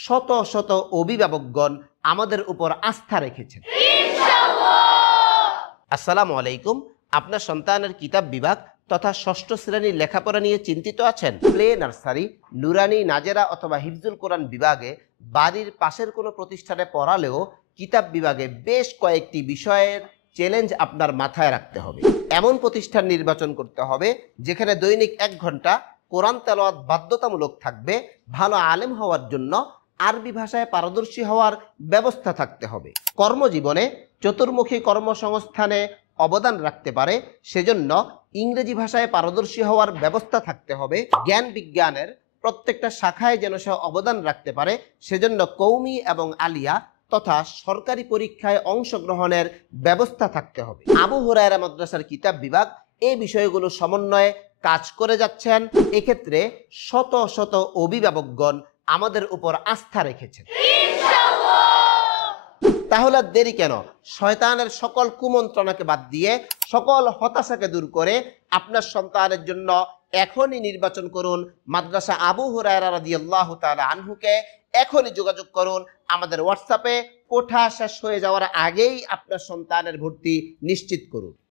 শত শত অভিভাবকগণ আমাদের উপর আস্থা রেখেছেন। আসসালামু আলাইকুম। আপনার সন্তানের কিতাব বিভাগ তথা ষষ্ঠ শ্রেণীর লেখাপড়া নিয়ে চিন্তিত আছেন? প্লে নার্সারি, নুরানি, নাজেরা অথবা হিফজুল কোরআন বিভাগে বাড়ির পাশের কোনো প্রতিষ্ঠানে পড়ালেও কিতাব বিভাগে বেশ কয়েকটি বিষয়ের চ্যালেঞ্জ আপনার মাথায় রাখতে হবে। এমন প্রতিষ্ঠান নির্বাচন করতে হবে যেখানে দৈনিক 1 ঘন্টা কোরআন তেলাওয়াত বাধ্যতামূলক থাকবে। ভালো আলেম হওয়ার জন্য আরবি ভাষায় পারদর্শী হওয়ার ব্যবস্থা থাকতে হবে। কর্মজীবনে চতুর্মুখী কর্মসংস্থানে অবদান রাখতে পারে, সেজন্য ইংরেজি ভাষায় পারদর্শী হওয়ার ব্যবস্থা থাকতে হবে। জ্ঞান বিজ্ঞানের প্রত্যেকটা শাখায় যেন সে অবদান রাখতে পারে, সেজন্য কওমি এবং আলিয়া তথা সরকারি পরীক্ষায় অংশগ্রহণের ব্যবস্থা থাকতে হবে। আবু হুরায়রা মাদ্রাসার কিতাব বিভাগ এই বিষয়গুলো সমন্বয়ে কাজ করে যাচ্ছেন। এক্ষেত্রে শত শত অভিভাবকগণ আমাদের উপর আস্থা রেখেছেন। তাহলে দেরি কেন? শয়তানের সকল কুমন্ত্রণাকে বাদ দিয়ে সকল হতাশাকে দূর করে আপনার সন্তানের জন্য এখনই নির্বাচন করুন মাদ্রাসা আবু হুরায়রা রাদিয়াল্লাহু তাআলা আনহুকে। এখনই যোগাযোগ করুন আমাদের হোয়াটসঅ্যাপে। কোঠা শেষ হয়ে যাওয়ার আগেই আপনার সন্তানের ভর্তি নিশ্চিত করুন।